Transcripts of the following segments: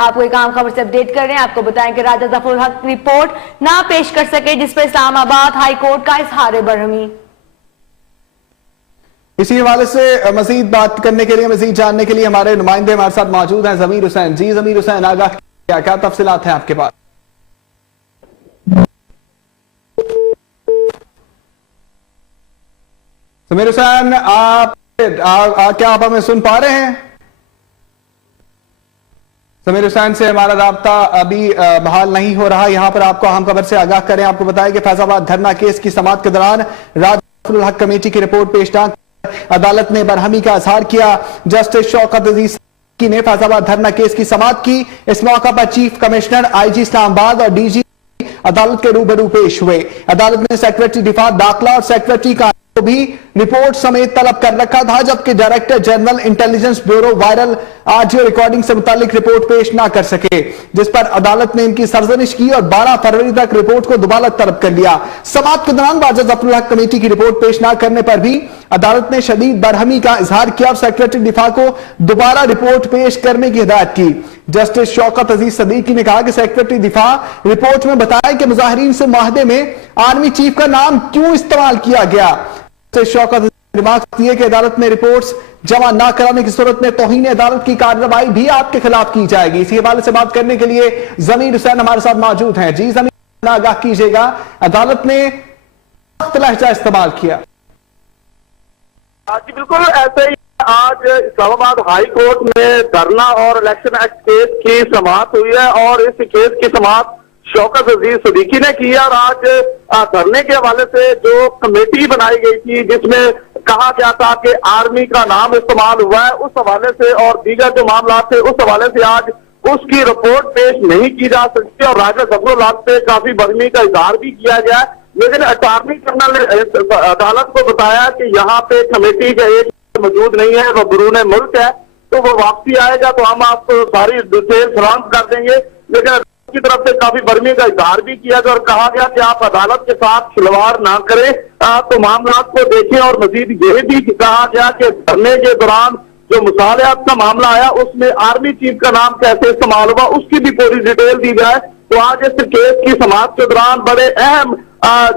आपको एक आम खबर से अपडेट कर रहे हैं। आपको बताएं कि राजा जफरुल हक रिपोर्ट ना पेश कर सके, जिस पर इस्लामाबाद हाई कोर्ट का इजहार बरहमी। इसी हवाले से मजीद बात करने के लिए, मजीद जानने के लिए हमारे नुमाइंदे हमारे साथ मौजूद हैं ज़मीर हुसैन। जी ज़मीर हुसैन, आगाह क्या तफसीलात हैं आपके पास? ज़मीर हुसैन, क्या आप हमें सुन पा रहे हैं? ज़मीर हुसैन से हमारा राब्ता अभी बहाल नहीं हो रहा। यहां पर आपको अहम खबर से आगाह करें। आपको बताया कि फैजाबाद धरना केस की समाअत के दौरान राजा जफरुल हक कमेटी की रिपोर्ट पेश न अदालत ने बरहमी का इजहार किया। जस्टिस शौकत अजीज ने फैजाबाद धरना केस की समाअत की। इस मौका पर चीफ कमिश्नर, आईजी इस्लामाबाद और डीजी अदालत के रूबरू पेश हुए। अदालत ने सेक्रेटरी दिफा दाखिला और सेक्रेटरी का भी रिपोर्ट समेत तलब कर रखा था, जबकि director general intelligence bureau viral audio recording से मुतालिक रिपोर्ट पेश ना कर सके, जिस पर अदालत ने इनकी सरजनिश की और 12 फरवरी तक रिपोर्ट को दोबारा तलब कर लिया। समाअत के दौरान राजा जफरुल हक कमेटी की रिपोर्ट पेश ना करने पर भी अदालत ने शदीद बरहमी का इजहार किया और सेक्रेटरी दिफा को दोबारा रिपोर्ट पेश करने की हिदायत की। जस्टिस शौकत अजीज सदीकी ने कहा कि सेक्रेटरी दिफा रिपोर्ट में बताया कि मुजाहिरीन से मुआहदे में आर्मी चीफ का नाम क्यों इस्तेमाल किया गया। शौकत ने रिमार्क दिए कि अदालत में रिपोर्ट्स जमा ना कराने की सूरत में तौहीन अदालत की कार्रवाई भी आपके खिलाफ की जाएगी। इसी हवाले से बात करने के लिए ज़मीर हुसैन हमारे साथ मौजूद हैं। जी ज़मीर, आगाह कीजिएगा, अदालत ने सख्त लहजा इस्तेमाल किया। जी बिल्कुल ऐसे ही आज इस्लामाबाद हाई कोर्ट में धरना और इलेक्शन एक्ट केस की समाअत हुई है और इस केस की समाअत शौकत अजीज सदीकी ने की। और आज धरने के हवाले से जो कमेटी बनाई गई थी, जिसमें कहा गया था कि आर्मी का नाम इस्तेमाल हुआ है, उस हवाले से और दीगर जो मामला थे उस हवाले से आज उसकी रिपोर्ट पेश नहीं की जा सकती और राजा जफरुल हक से काफी बरहमी का इजहार भी किया गया। लेकिन अटॉर्नी जनरल ने अदालत को बताया कि यहाँ पे कमेटी का एक मौजूद नहीं है, वो बरूने मुल्क है, तो वो वापसी आएगा तो हम आपको सारी डिटेल फराहम कर देंगे। लेकिन की तरफ से काफी बरहमी का इजहार भी किया गया और कहा गया कि आप अदालत के साथ खिलवाड़ ना करें, तो मामला को देखें। और मजीद यह भी कहा गया कि धरने के दौरान जो मुसालियात का मामला आया उसमें आर्मी चीफ का नाम कैसे इस्तेमाल हुआ उसकी भी पूरी डिटेल दी जाए। तो आज इस केस की समाअत के दौरान बड़े अहम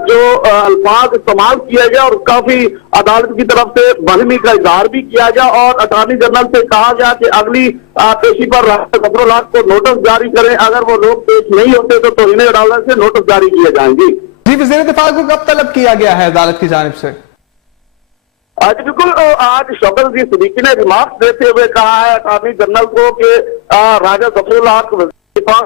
जो अल्फाज इस्तेमाल किए गए और काफी अदालत की तरफ से बरहमी का इजहार भी किया गया और अटॉर्नी जनरल से कहा गया कि अगली पेशी पर राजा जफरुल हक को नोटिस जारी करें। अगर वो लोग पेश नहीं होते तो तौहीन अदालत से नोटिस जारी किए जाएंगे। जी, वज़ीर दिफा को कब तलब किया गया है अदालत की जानिब से? आज बिल्कुल आज शौकत अजीज सदीकी ने रिमार्क्स देते हुए कहा है अटॉर्नी जनरल को कि राजा जफरुल हक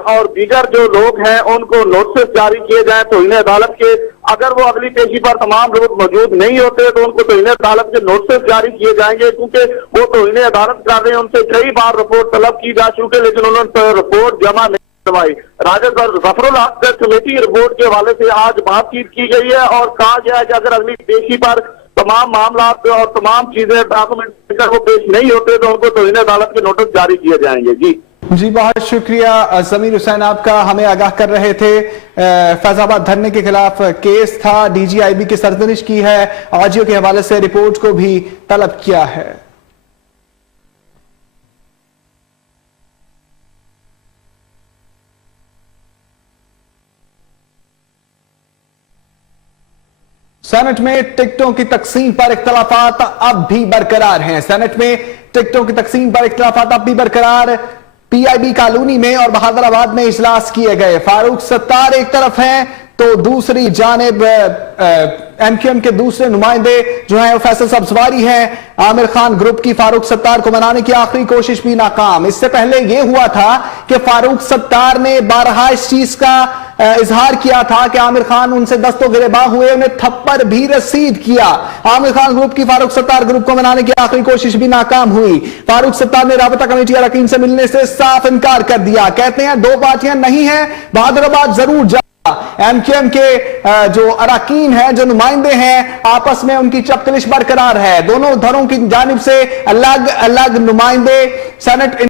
और दीगर जो लोग हैं उनको नोटिस जारी किए जाए तौहीन अदालत के। अगर वो अगली पेशी पर तमाम लोग मौजूद नहीं होते तो उनको तौहीन अदालत के नोटिस जारी किए जाएंगे, क्योंकि वो तौहीन अदालत कर रहे हैं। उनसे कई बार रिपोर्ट तलब की जा चुकी, लेकिन उन्होंने रिपोर्ट जमा नहीं करवाई। राजा जफरुल हक कमेटी रिपोर्ट के हवाले से आज बातचीत की गई है और कहा गया है कि अगर अगली पेशी पर तमाम मामला और तमाम चीजें डॉक्यूमेंट वो पेश नहीं होते तो उनको तौहीन अदालत के नोटिस जारी किए जाएंगे। जी बहुत शुक्रिया ज़मीर हुसैन आपका, हमें आगाह कर रहे थे। फैजाबाद धरने के खिलाफ केस था, डीजीआईबी की सरजनिश की है, ऑडियो के हवाले से रिपोर्ट को भी तलब किया है। सेनेट में टिकटों की तकसीम पर इख्तलाफात अब भी बरकरार हैं। सेनेट में टिकटों की तकसीम पर इख्तलाफात अब भी बरकरार। पीआईबी कॉलोनी में और बहादुराबाद में इजलास किए गए। फारूक सत्तार एक तरफ हैं तो दूसरी जानिब एमक्यूएम के दूसरे नुमाइंदे जो हैं फैसल सब्जवारी हैं। आमिर खान ग्रुप की फारूक सत्तार को मनाने की आखिरी कोशिश भी नाकाम। इससे पहले यह हुआ था कि फारूक सत्तार ने बारहा इस चीज का इजहार किया था कि आमिर खान उनसे दस्तों गिरेबां हुए, उन्हें थप्पड़ भी रसीद किया। आमिर खान ग्रुप की फारूक सत्तार ग्रुप को मनाने की आखिरी कोशिश भी नाकाम हुई। फारूक सत्तार ने राबता कमेटी अरकान से मिलने से साफ इनकार कर दिया। कहते हैं दो पार्टियां नहीं हैं, बहादुराबाद जरूर जा। एमक्यूएम के जो अरकान हैं, जो नुमाइंदे हैं, आपस में उनकी चपकलिश बरकरार है। दोनों धड़ों की जानिब से अलग अलग नुमाइंदे सेनेट